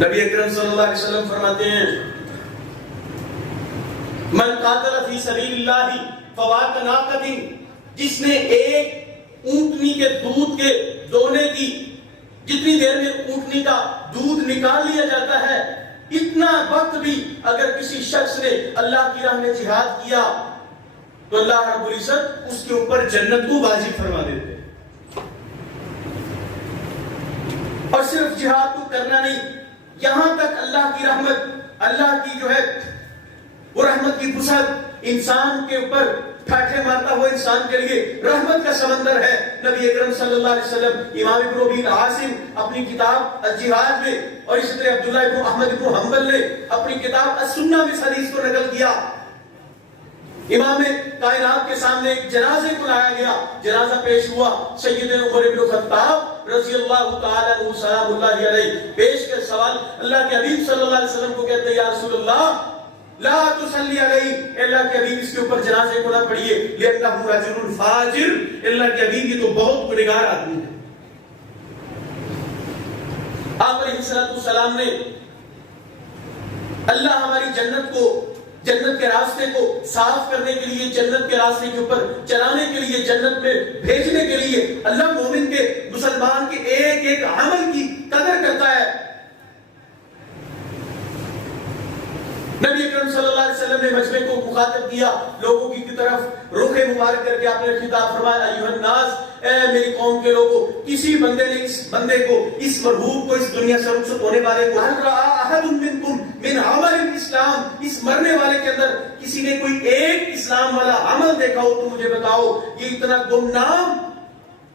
نبی اکرم صلی اللہ علیہ وسلم فرماتے ہیں من قاتل فی سبیل اللہ فواق ناقۃ، جس نے ایک اونٹنی کے دودھ کے دونے کی جتنی دیر میں اونٹنی کا دودھ نکال لیا جاتا ہے اتنا وقت بھی اگر کسی شخص نے اللہ کی راہ میں جہاد کیا تو اللہ رب العزت اس کے اوپر جنت کو واجب فرما دیتے ہیں۔ اور صرف جہاد کو کرنا نہیں، یہاں تک اللہ کی رحمت، اللہ کی جو ہے وہ رحمت کی وسعت انسان کے اوپر ٹھاٹھے مارتا ہوا انسان کے لیے رحمت کا سمندر ہے۔ نبی اکرم صلی اللہ علیہ وسلم، امام ابن ابی عاصم اپنی کتاب الجہاد میں، اور اسی طرح عبداللہ ابن احمد ابن حنبل نے اپنی کتاب السنہ میں اس حدیث کو نقل کیا۔ امام کائنات کے سامنے ایک جنازے کو لایا گیا، جنازہ پیش ہوا، سیدنا عمر بن خطاب رضی اللہ تعالی عنہ سلام اللہ علیہ پیش کر سوال اللہ کے حبیب صلی اللہ علیہ وسلم کو کہتے ہیں یا رسول اللہ لا تصلی علیہ، اللہ کے حبیب اس کے اوپر جنازے کو نہ پڑھیے، لأنہ رجل فاجر، اللہ کے حبیب یہ تو بہت گنہگار آدمی ہے۔ آپ علیہ السلام نے اللہ ہماری جنت کو، جنت کے راستے کو صاف کرنے کے لیے، جنت کے راستے کے اوپر چلانے کے لیے، جنت میں بھیجنے کے لیے اللہ مومن کے، مسلمان کے ایک ایک عمل کی قدر کرتا ہے۔ نبی اکرم صلی اللہ علیہ وسلم نے مجمع کو مخاطب کیا، لوگوں کی طرف رخ مبارک کر کے آپ نے خطاب فرمایا ایھا الناس، اے میری قوم کے لوگوں، کسی بندے نے اس بندے کو، اس مرحوم کو، اس دنیا سے رخصت ہونے والے کو، هل رأى احد منکم من عمل الاسلام، اس مرنے والے کے اندر کسی نے کوئی ایک اسلام والا عمل دیکھا ہو تو مجھے بتاؤ۔ یہ اتنا گمنام،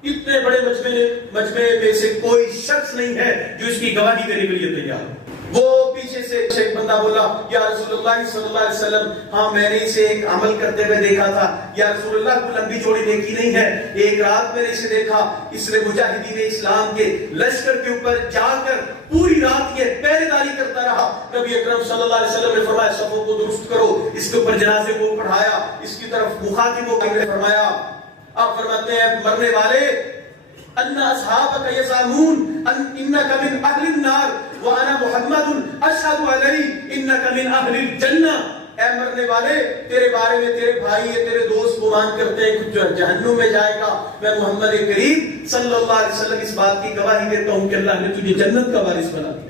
اتنے بڑے مجمع میں سے کوئی شخص نہیں ہے جو اس کی گواہی دینے کے لیے تیار ہو۔ وہ پیچھے سے ایک بندہ بولا یا رسول اللہ صلی اللہ علیہ وسلم، ہاں میں نے اسے ایک عمل کرتے ہوئے دیکھا تھا یا رسول اللہ، کو لمبی چوڑی دیکھی نہیں ہے، ایک رات میں نے اسے دیکھا، اس نے مجاہدین اسلام کے لشکر کے اوپر جا کر پوری رات یہ پہرے داری کرتا رہا۔ نبی اکرم صلی اللہ علیہ وسلم نے فرمایا صفوں کو درست کرو، اس کے اوپر جنازے کو پڑھایا، اس کی طرف مخاطبوں نے فرمایا، آپ فرماتے ہیں مرنے والے ان اصحابک یزعمون انک من اہل النار وانا محمد اشہد علی انک من اہل الجنہ، اے مرنے والے تیرے بارے میں تیرے بھائی ہے، تیرے دوست گمان کرتے ہیں کہ جو جہنم میں جائے گا، میں محمد کریم صلی اللہ علیہ وسلم اس بات کی گواہی دیتا ہوں کہ اللہ نے تجھے جنت کا وارث بنا دیا۔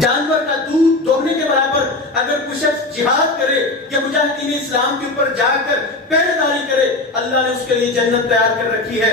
جانور کا دودھ دوہنے کے برابر اگر کوئی شخص جہاد کرے یا مجاہدین اسلام کے اوپر جا کر پہرے داری کرے، اللہ نے اس کے لیے جنت تیار کر رکھی ہے۔